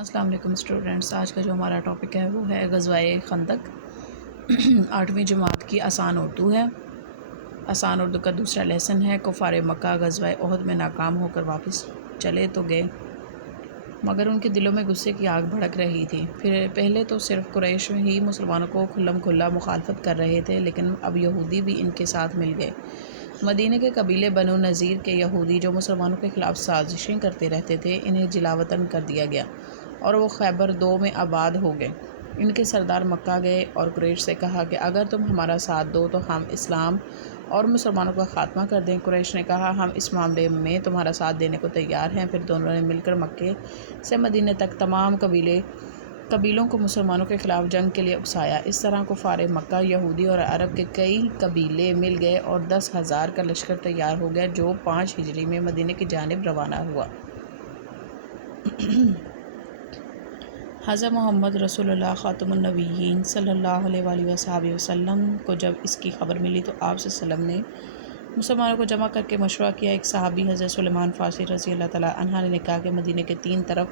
السلام علیکم اسٹوڈنٹس، آج کا جو ہمارا ٹاپک ہے وہ ہے غزوۂ خندق 8ویں جماعت کی آسان اردو ہے۔ آسان اردو کا دوسرا لیسن ہے کفار مکہ غزوۂ احد میں ناکام ہو کر واپس چلے تو گئے، مگر ان کے دلوں میں غصے کی آگ بھڑک رہی تھی۔ پہلے تو صرف قریش ہی مسلمانوں کو کھلم کھلا مخالفت کر رہے تھے، لیکن اب یہودی بھی ان کے ساتھ مل گئے۔ مدینہ کے قبیلے بنو نذیر کے یہودی جو مسلمانوں کے خلاف سازشیں کرتے رہتے تھے، انہیں جلاوطن کر دیا گیا اور وہ خیبر 2 میں آباد ہو گئے۔ ان کے سردار مکہ گئے اور قریش سے کہا کہ اگر تم ہمارا ساتھ دو تو ہم اسلام اور مسلمانوں کا خاتمہ کر دیں۔ قریش نے کہا ہم اس معاملے میں تمہارا ساتھ دینے کو تیار ہیں۔ پھر دونوں نے مل کر مکے سے مدینہ تک تمام قبیلوں کو مسلمانوں کے خلاف جنگ کے لیے اکسایا۔ اس طرح کفار مکہ، یہودی اور عرب کے کئی قبیلے مل گئے اور 10,000 کا لشکر تیار ہو گیا جو 5 ہجری میں مدینہ کی جانب روانہ ہوا۔ حضرت محمد رسول اللہ خاتم النبیین صلی اللہ علیہ وآلہ وصحبہ وسلم کو جب اس کی خبر ملی تو آپ صلی اللہ علیہ وسلم نے مسلمانوں کو جمع کر کے مشورہ کیا۔ ایک صحابی حضرت سلیمان فارسی رضی اللہ تعالیٰ عنہ نے کہا کہ مدینہ کے 3 طرف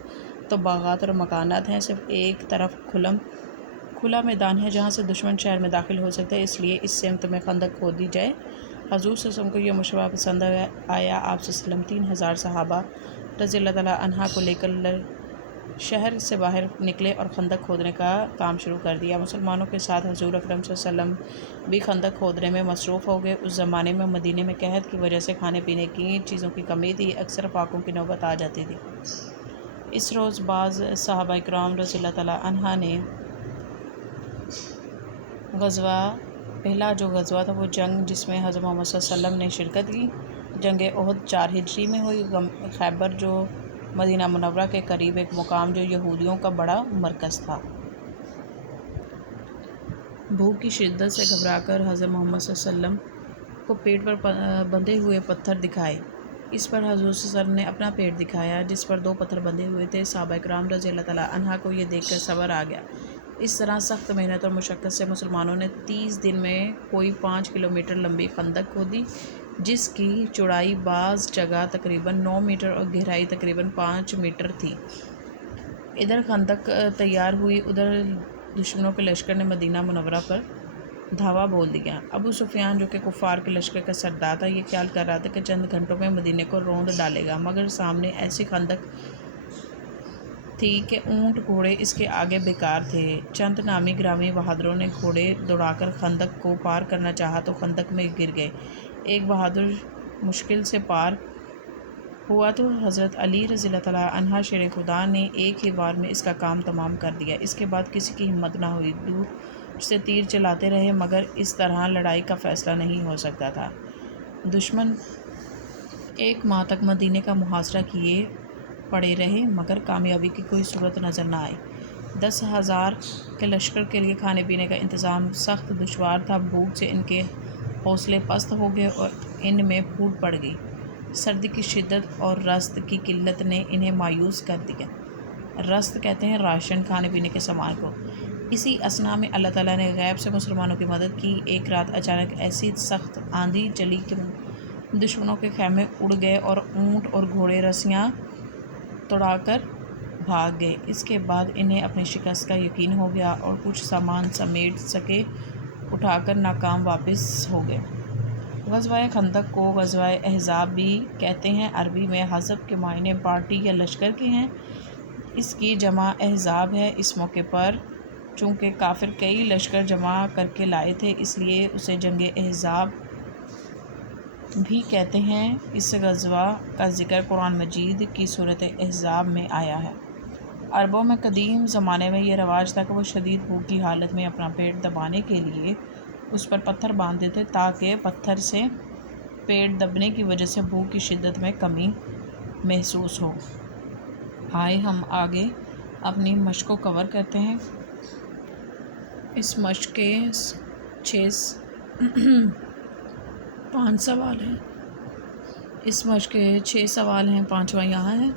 تو باغات اور مکانات ہیں، صرف ایک طرف کھلا میدان ہے جہاں سے دشمن شہر میں داخل ہو سکتا ہے، اس لیے اس سمت میں خندق کھود دی جائے۔ حضور صلی اللہ علیہ وسلم کو یہ مشورہ پسند آیا۔ آپ صلی اللہ علیہ وسلم 3,000 صحابہ رضی اللہ تعالیٰ عنہ کو لے کر شہر سے باہر نکلے اور خندق کھودنے کا کام شروع کر دیا۔ مسلمانوں کے ساتھ حضور اکرم صلی اللہ علیہ وسلم بھی خندق کھودنے میں مصروف ہو گئے۔ اس زمانے میں مدینہ میں قحط کی وجہ سے کھانے پینے کی چیزوں کی کمی تھی، اکثر فاقوں کی نوبت آ جاتی تھی۔ اس روز بعض صحابہ کرام رضی اللہ تعالیٰ عنہ نے پہلا جو غزوہ تھا وہ جنگ جس میں حضرت محمد صلی اللہ علیہ وسلم نے شرکت کی، جنگ احد 4 ہجری میں ہوئی۔ خیبر جو مدینہ منورہ کے قریب ایک مقام جو یہودیوں کا بڑا مرکز تھا۔ بھوک کی شدت سے گھبرا کر حضرت محمد صلی اللہ علیہ وسلم کو پیٹ پر بندھے ہوئے پتھر دکھائے۔ اس پر حضور صلی اللہ علیہ وسلم نے اپنا پیٹ دکھایا جس پر 2 پتھر بندھے ہوئے تھے۔ صحابہ کرام رضی اللہ تعالیٰ عنہ کو یہ دیکھ کر صبر آ گیا۔ اس طرح سخت محنت اور مشقت سے مسلمانوں نے 30 دن میں کوئی 5 کلومیٹر لمبی خندق کھودی، جس کی چوڑائی بعض جگہ تقریباً 9 میٹر اور گہرائی تقریباً 5 میٹر تھی۔ ادھر خندق تیار ہوئی، ادھر دشمنوں کے لشکر نے مدینہ منورہ پر دھاوا بول دیا۔ ابو سفیان جو کہ کفار کے لشکر کا سردار تھا، یہ خیال کر رہا تھا کہ چند گھنٹوں میں مدینہ کو روند ڈالے گا، مگر سامنے ایسی خندق تھی کہ اونٹ گھوڑے اس کے آگے بیکار تھے۔ چند نامی گرامی بہادروں نے گھوڑے دوڑا کر خندق کو پار کرنا چاہا تو خندق میں گر گئے۔ ایک بہادر مشکل سے پار ہوا تو حضرت علی رضی اللہ تعالیٰ عنہ شیر خدا نے ایک ہی بار میں اس کا کام تمام کر دیا۔ اس کے بعد کسی کی ہمت نہ ہوئی، دور سے تیر چلاتے رہے مگر اس طرح لڑائی کا فیصلہ نہیں ہو سکتا تھا۔ دشمن 1 ماہ تک مدینہ کا محاصرہ کیے پڑے رہے مگر کامیابی کی کوئی صورت نظر نہ آئی۔ 10,000 کے لشکر کے لیے کھانے پینے کا انتظام سخت دشوار تھا۔ بھوک سے ان کے حوصلے پست ہو گئے اور ان میں پھوٹ پڑ گئی۔ سردی کی شدت اور رزق کی قلت نے انہیں مایوس کر دیا۔ رزق کہتے ہیں راشن، کھانے پینے کے سامان کو۔ اسی اثنا میں اللہ تعالیٰ نے غیب سے مسلمانوں کی مدد کی۔ ایک رات اچانک ایسی سخت آندھی چلی کہ دشمنوں کے خیمے اڑ گئے اور اونٹ اور گھوڑے رسیاں توڑا کر بھاگ گئے۔ اس کے بعد انہیں اپنی شکست کا یقین ہو گیا اور کچھ سامان سمیٹ سکے اٹھا کر ناکام واپس ہو گئے۔ غزوۂ خندق کو غزوۂ احزاب بھی کہتے ہیں۔ عربی میں حزب کے معنی پارٹی یا لشکر کے ہیں، اس کی جمع احزاب ہے۔ اس موقع پر چونکہ کافر کئی لشکر جمع کر کے لائے تھے، اس لیے اسے جنگ احزاب بھی کہتے ہیں۔ اس غزوہ کا ذکر قرآن مجید کی سورۃ احزاب میں آیا ہے۔ عربوں میں قدیم زمانے میں یہ رواج تھا کہ وہ شدید بھوک کی حالت میں اپنا پیٹ دبانے کے لیے اس پر پتھر باندھتے تھے تاکہ پتھر سے پیٹ دبنے کی وجہ سے بھوک کی شدت میں کمی محسوس ہو۔ آئے ہم آگے اپنی مشق کو کور کرتے ہیں۔ اس مشق کے 5 سوال ہیں۔ اس مشق کے 6 سوال ہیں، 5واں یہاں ہے۔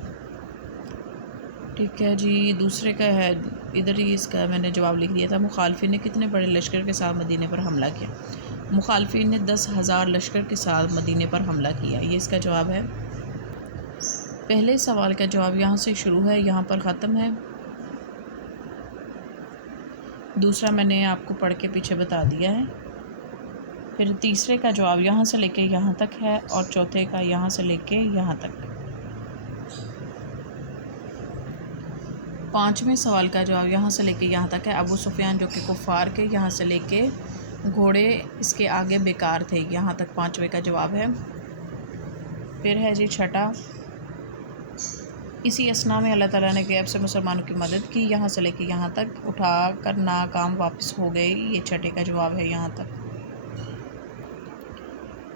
ٹھیک ہے جی، دوسرے کا ہے ادھر ہی، اس کا میں نے جواب لکھ دیا تھا۔ مخالفین نے کتنے بڑے لشکر کے ساتھ مدینہ پر حملہ کیا؟ مخالفین نے 10,000 لشکر کے ساتھ مدینہ پر حملہ کیا، یہ اس کا جواب ہے۔ پہلے سوال کا جواب یہاں سے شروع ہے، یہاں پر ختم ہے۔ دوسرا میں نے آپ کو پڑھ کے پیچھے بتا دیا ہے۔ پھر تیسرے کا جواب یہاں سے لے کے یہاں تک ہے، اور چوتھے کا یہاں سے لے کے یہاں تک۔ پانچویں سوال کا جواب یہاں سے لے کے یہاں تک ہے۔ ابو سفیان جو کہ کفار کے یہاں سے لے کے گھوڑے اس کے آگے بیکار تھے، یہاں تک پانچویں کا جواب ہے۔ پھر ہے جی چھٹا، اسی اسنا میں اللہ تعالیٰ نے غیب سے مسلمانوں کی مدد کی، یہاں سے لے کے یہاں تک، اٹھا کر ناکام واپس ہو گئے، یہ چھٹے کا جواب ہے یہاں تک۔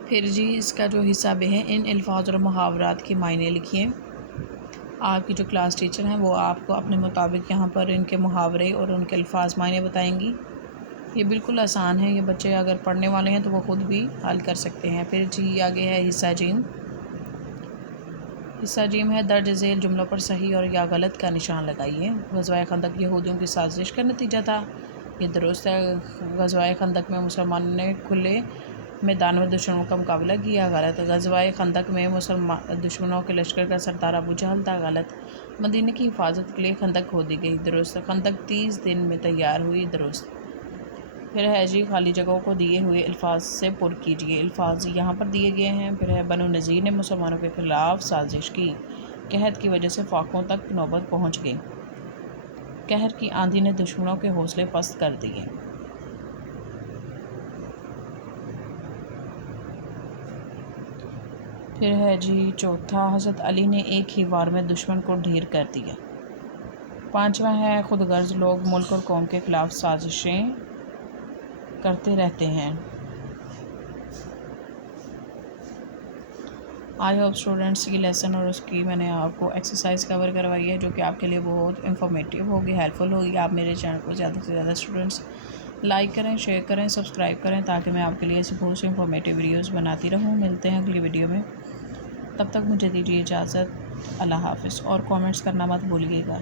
پھر جی اس کا جو حصہ بے ہے، ان الفاظ اور محاورات کے معنی لکھیے۔ آپ کی جو کلاس ٹیچر ہیں وہ آپ کو اپنے مطابق یہاں پر ان کے محاورے اور ان کے الفاظ معنی بتائیں گی۔ یہ بالکل آسان ہے، یہ بچے اگر پڑھنے والے ہیں تو وہ خود بھی حل کر سکتے ہیں۔ پھر جی آگے ہے حصہ جیم۔ حصہ جیم ہے درج ذیل جملوں پر صحیح اور یا غلط کا نشان لگائیے۔ غزوہ خندق یہودیوں کی سازش کا نتیجہ تھا، یہ درست ہے۔ غزوہ خندق میں مسلمانوں نے کھلے میدان میں دشمنوں کا مقابلہ کیا، غلط۔ غزوہ خندق میں دشمنوں کے لشکر کا سردار ابو جہل تھا، غلط۔ مدینہ کی حفاظت کے لیے خندق کھودی گئی، درست۔ خندق 30 دن میں تیار ہوئی، درست۔ پھر ہے جی خالی جگہوں کو دیے ہوئے الفاظ سے پر کیجیے، الفاظ یہاں پر دیے گئے ہیں۔ پھر ہے بنو نذیر نے مسلمانوں کے خلاف سازش کی، قحط کی وجہ سے فاقوں تک نوبت پہنچ گئی، قہر کی آندھی نے دشمنوں کے حوصلے پست کر دیے۔ پھر ہے جی چوتھا، حضرت علی نے ایک ہی وار میں دشمن کو ڈھیر کر دیا۔ پانچواں ہے خود غرض لوگ ملک اور قوم کے خلاف سازشیں کرتے رہتے ہیں۔ آئی ہوپ اسٹوڈنٹس کی لیسن اور اس کی میں نے آپ کو ایکسرسائز کور کروائی ہے، جو کہ آپ کے لیے بہت انفارمیٹیو ہوگی، ہیلپ فل ہوگی۔ آپ میرے چینل کو زیادہ سے زیادہ اسٹوڈنٹس لائک کریں، شیئر کریں، سبسکرائب کریں، تاکہ میں آپ کے لیے ایسی بہت سی انفارمیٹیو ویڈیوز بناتی رہوں۔ ملتے ہیں اگلی ویڈیو میں، تب تک مجھے دیجیے اجازت، اللہ حافظ، اور کامنٹس کرنا مت بھولیے گا۔